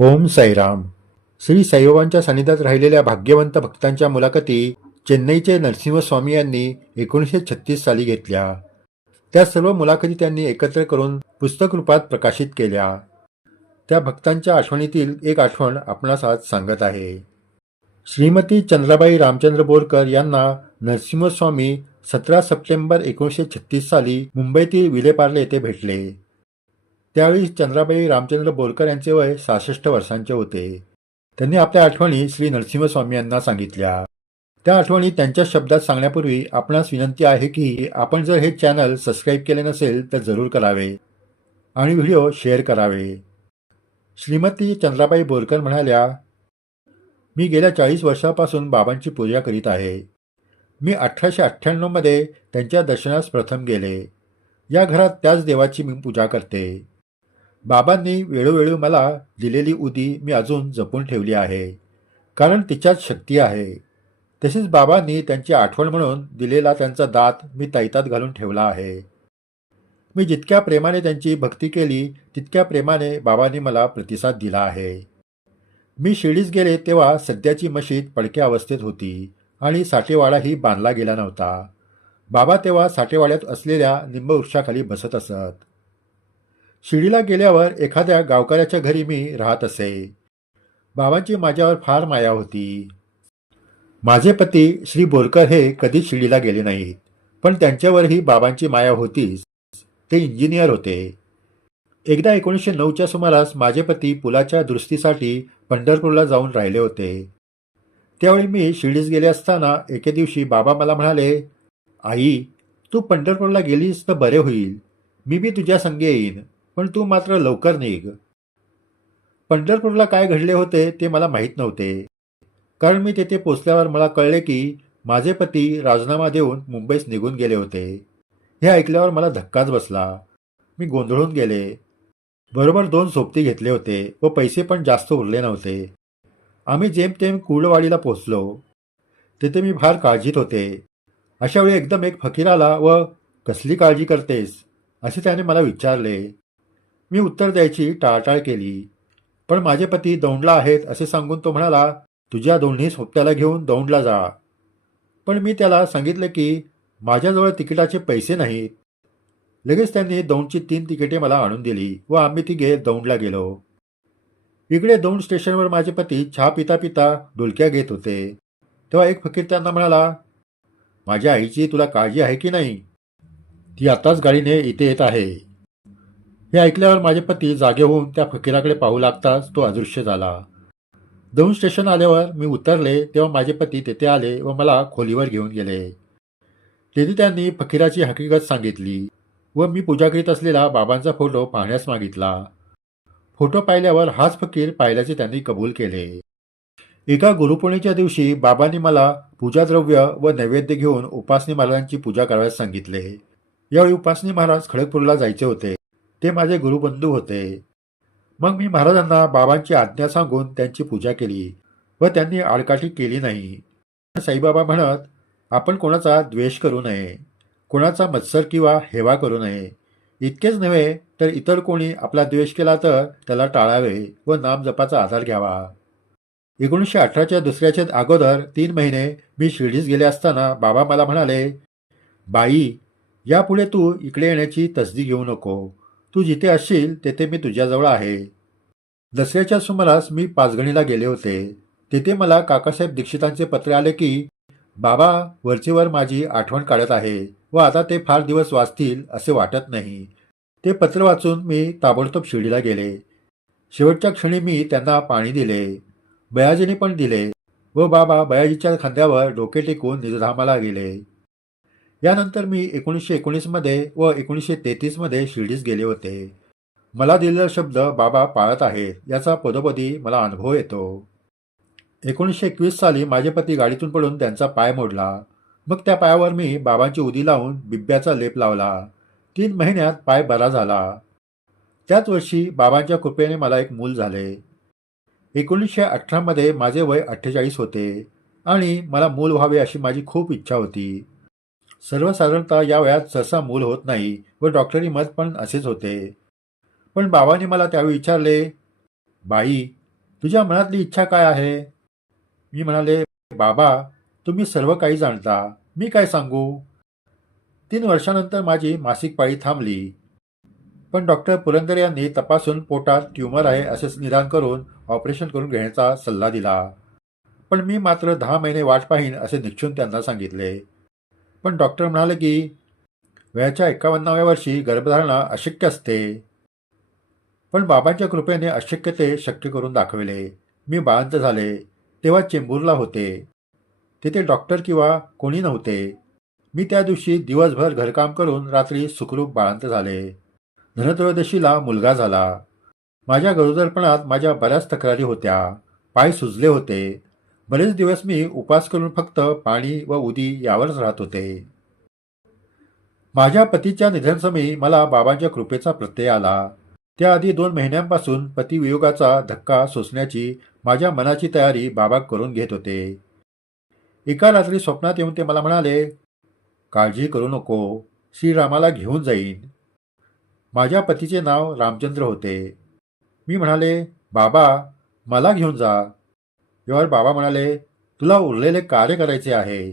ओम साईराम श्री साईबाबांच्या सानिध्यात राहिलेल्या भाग्यवंत भक्तांच्या मुलाखती चेन्नईचे नरसिंहस्वामी यांनी एकोणीसशे छत्तीस साली घेतल्या. त्या सर्व मुलाखती त्यांनी एकत्र करून पुस्तक रूपात प्रकाशित केल्या. त्या भक्तांच्या आठवणीतील एक आठवण आपणास आज सांगत आहे. श्रीमती चंद्राबाई रामचंद्र बोरकर यांना नरसिंहस्वामी सतरा सप्टेंबर एकोणीसशे छत्तीस साली मुंबईतील विलेपार्ले येथे भेटले. त्यावेळी चंद्राबाई रामचंद्र बोरकर यांचे वय सहासष्ट वर्षांचे होते. त्यांनी आपल्या आठवणी श्री नरसिंहस्वामी यांना सांगितल्या. त्या आठवणी त्यांच्या शब्दात सांगण्यापूर्वी आपणास विनंती आहे की आपण जर हे चॅनल सबस्क्राईब केले नसेल तर जरूर करावे आणि व्हिडिओ शेअर करावे. श्रीमती चंद्राबाई बोरकर म्हणाल्या मी गेल्या चाळीस वर्षापासून बाबांची पूजा करीत आहे. मी अठराशे अठ्ठ्याण्णवमध्ये त्यांच्या दर्शनास प्रथम गेले. या घरात त्याच देवाची मी पूजा करते. बाबांनी वेळोवेळी मला दिलेली उदी मी अजून जपून ठेवली आहे. कारण तिच्यात शक्ती आहे. तसेच बाबांनी त्यांची आठवण म्हणून दिलेला त्यांचा दात मी तैतात घालून ठेवला आहे. मी जितक्या प्रेमाने त्यांची भक्ती केली तितक्या प्रेमाने बाबांनी मला प्रतिसाद दिला आहे. मी शिर्डीस गेले तेव्हा सध्याची मशीद पडक्या अवस्थेत होती आणि साठेवाडाही बांधला गेला नव्हता. बाबा तेव्हा साठेवाड्यात असलेल्या निंबवृक्षाखाली बसत असत. शिडीला गेल्यावर एखाद्या गावकऱ्याच्या घरी मी राहत असे. बाबांची माझ्यावर फार माया होती. माझे पती श्री बोरकर हे कधीच शिडीला गेले नाहीत पण त्यांच्यावरही बाबांची माया होतीच. ते इंजिनियर होते. एकदा एकोणीसशे नऊच्या सुमारास माझे पती पुलाच्या दुरुस्तीसाठी पंढरपूरला जाऊन राहिले होते. त्यावेळी मी शिर्डीस गेले असताना एके दिवशी बाबा मला म्हणाले आई तू पंढरपूरला गेलीस तर बरे होईल. मी बी तुझ्या संगे येईन. पण तू मात्र लवकर निघ. पंढरपूरला काय घडले होते ते मला माहीत नव्हते. कारण मी तेथे पोचल्यावर मला कळले की माझे पती राजीनामा देऊन मुंबईस निघून गेले होते. हे ऐकल्यावर मला धक्काच बसला. मी गोंधळून गेले. बरोबर दोन सोबती घेतले होते व पैसे पण जास्त उरले नव्हते. आम्ही जेमतेम कुर्डवाडीला पोचलो तेथे मी फार काळजीत होते. अशावेळी एकदम एक फकीर आला व कसली काळजी करतेस? असे त्याने मला विचारले. मी उत्तर द्यायची टाळटाळ केली. पण माझे पती दौंडला आहेत असे सांगून तो म्हणाला तुझ्या दोन्ही सोबत्याला घेऊन दौंडला जा. पण मी त्याला सांगितलं की माझ्याजवळ तिकिटाचे पैसे नाहीत. लगेच त्यांनी दौंडची तीन तिकिटे मला आणून दिली व आम्ही ती घेत दौंडला गेलो. इकडे दौंड स्टेशनवर माझे पती चहा पिता पिता डुलक्या घेत होते. तेव्हा एक फकीर त्यांना म्हणाला माझ्या आईची तुला काळजी आहे की नाही? ती आताच गाडीने इथे येत आहे. हे ऐकल्यावर माझे पती जागे होऊन त्या फकीराकडे पाहू लागताच तो अदृश्य झाला. दौंड स्टेशन आल्यावर मी उतरले तेव्हा माझे पती तेथे आले व मला खोलीवर घेऊन गेले. तेथे त्यांनी फकीराची हकीकत सांगितली व मी पूजा करीत असलेला बाबांचा फोटो पाहण्यास मागितला. फोटो पाहिल्यावर हाच फकीर पाहिल्याचे त्यांनी कबूल केले. एका गुरुपौर्णिमेच्या दिवशी बाबांनी मला पूजाद्रव्य व नैवेद्य घेऊन उपासनी महाराजांची पूजा करायला सांगितले. यावेळी उपासनी महाराज खडगपूरला जायचे होते. ते माझे गुरुबंधू होते. मग मी महाराजांना बाबांची आज्ञा सांगून त्यांची पूजा केली व त्यांनी आडकाठी केली नाही. साईबाबा म्हणत आपण कोणाचा द्वेष करू नये कोणाचा मत्सर किंवा हेवा करू नये. इतकेच नव्हे तर इतर कोणी आपला द्वेष केला तर त्याला टाळावे व नामजपाचा आधार घ्यावा. एकोणीसशे अठराच्या दुसऱ्याच्या अगोदर तीन महिने मी शिर्डीस गेले असताना बाबा मला म्हणाले बाई यापुढे तू इकडे येण्याची तसदी घेऊ नको. तू जिथे असशील तेथे मी तुझ्याजवळ आहे. दसऱ्याच्या सुमारास मी पाचगणीला गेले होते. तेथे मला काकासाहेब दीक्षितांचे पत्र आले की बाबा वरचेवर माझी आठवण काढत आहे व आता ते फार दिवस वाचतील असे वाटत नाही. ते पत्र वाचून मी ताबडतोब शिर्डीला गेले. शेवटच्या क्षणी मी त्यांना पाणी दिले. बयाजीने पण दिले व बाबा बयाजीच्या खांद्यावर डोके टेकून निजधामाला गेले. यानंतर मी एकोणीसशे एकोणीसमध्ये व एकोणीसशे तेहतीसमध्ये शिर्डीस गेले होते. मला दिलेला शब्द बाबा पाळत आहेत याचा पदोपदी मला अनुभव येतो. एकोणीसशे एकवीस साली माझे पती गाडीतून पडून त्यांचा पाय मोडला. मग त्या पायावर मी बाबांची उदी लावून बिब्याचा लेप लावला. तीन महिन्यात पाय बरा झाला. त्याच वर्षी बाबांच्या कृपेने मला एक मूल झाले. एकोणीसशे अठरामध्ये माझे वय अठ्ठेचाळीस होते आणि मला मूल व्हावे अशी माझी खूप इच्छा होती. सर्वसाधारणतः या वयात सहसा मूल होत नाही व डॉक्टरी मत पण असेच होते. पण बाबांनी मला त्यावेळी विचारले बाई तुझ्या मनातली इच्छा काय आहे? मी म्हणाले बाबा तुम्ही सर्व काही जाणता. मी काय सांगू? तीन वर्षानंतर माझी मासिक पाळी थांबली. पण डॉक्टर पुरंदर यांनी तपासून पोटात ट्युमर आहे असे निदान करून ऑपरेशन करून घेण्याचा सल्ला दिला. पण मी मात्र दहा महिने वाट पाहीन असे निक्षून त्यांना सांगितले. पण डॉक्टर म्हणाले की वयाच्या एकावन्नाव्या वर्षी गर्भधारणा अशक्य असते. पण बाबांच्या कृपेने अशक्य ते शक्य करून दाखविले. मी बाळंत झाले तेव्हा चेंबूरला होते. तिथे डॉक्टर किंवा कोणी नव्हते. मी त्या दिवशी दिवसभर घरकाम करून रात्री सुखरूप बाळंत झाले. धनत्रयोदशीला मुलगा झाला. माझ्या गरोदरपणात माझ्या बऱ्याच तक्रारी होत्या. पाय सुजले होते. बरेच दिवस मी उपास करून फक्त पाणी व उदी यावरच राहत होते. माझ्या पतीच्या निधनसमयी मला बाबांच्या कृपेचा प्रत्यय आला. त्याआधी दोन महिन्यांपासून पतिवियोगाचा धक्का सोसण्याची माझ्या मनाची तयारी बाबा करून घेत होते. एका रात्री स्वप्नात येऊन ते मला म्हणाले काळजी करू नको श्रीरामाला घेऊन जाईन. माझ्या पतीचे नाव रामचंद्र होते. मी म्हणाले बाबा मला घेऊन जा. यावर बाबा म्हणाले तुला उरलेले कार्य करायचे आहे.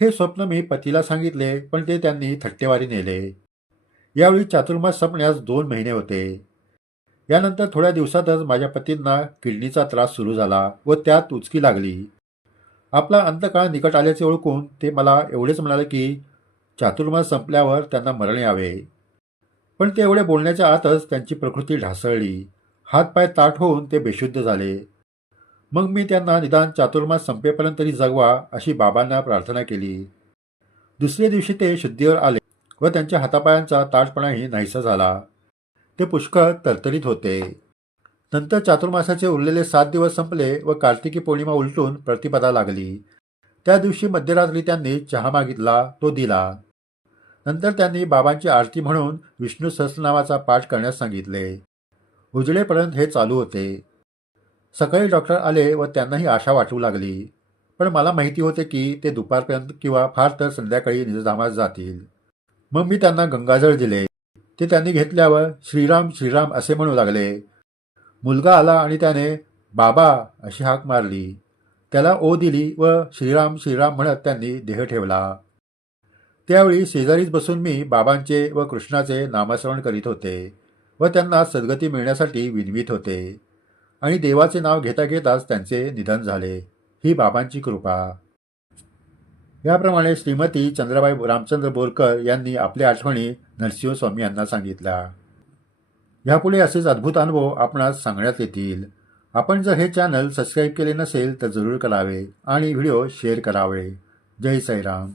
हे स्वप्न मी पतीला सांगितले पण ते त्यांनी थट्टेवारी नेले. यावेळी चातुर्मास संपण्यास दोन महिने होते. यानंतर थोड्या दिवसातच माझ्या पतींना किडनीचा त्रास सुरू झाला व त्यात उचकी लागली. आपला अंतकाळ निकट आल्याचे ओळखून ते मला एवढेच म्हणाले की चातुर्मास संपल्यावर त्यांना मरण यावे. पण ते एवढे बोलण्याच्या आतच त्यांची प्रकृती ढासळली. हातपाय ताठ होऊन ते बेशुद्ध झाले. मग मी त्यांना निदान चातुर्मास संपेपर्यंत तरी जगवा अशी बाबांना प्रार्थना केली. दुसऱ्या दिवशी ते शुद्धीवर आले व त्यांच्या हातापायांचा ताटपणाही नाहीसा झाला. ते पुष्कळ तरतरीत होते. नंतर चातुर्मासाचे उरलेले सात दिवस संपले व कार्तिकी पौर्णिमा उलटून प्रतिपदा लागली. त्या दिवशी मध्यरात्री त्यांनी चहा मागितला तो दिला. नंतर त्यांनी बाबांची आरती म्हणून विष्णू सहस्रनामाचा पाठ करण्यास सांगितले. उजळेपर्यंत हे चालू होते. सकाळी डॉक्टर आले व त्यांनाही आशा वाटू लागली. पण मला माहिती होते की ते दुपारपर्यंत किंवा फार तर संध्याकाळी निजधामात जातील. मग मी त्यांना गंगाजळ दिले. ते त्यांनी घेतल्यावर श्रीराम श्रीराम असे म्हणू लागले. मुलगा आला आणि त्याने बाबा अशी हाक मारली. त्याला ओ दिली व श्रीराम श्रीराम म्हणत त्यांनी देह ठेवला. त्यावेळी शेजारीच बसून मी बाबांचे व कृष्णाचे नामस्मरण करीत होते व त्यांना सद्गती मिळण्यासाठी विनवीत होते. आणि देवाचे नाव घेता घेताच त्यांचे निधन झाले. ही बाबांची कृपा. याप्रमाणे श्रीमती चंद्रबाई रामचंद्र बोरकर यांनी आपल्या आठवणी नरसिंह स्वामी यांना सांगितल्या. यापुढे असेच अद्भुत अनुभव आपणास सांगण्यात येतील. आपण जर हे चॅनल सबस्क्राईब केले नसेल तर जरूर करावे आणि व्हिडिओ शेअर करावे. जय साईराम.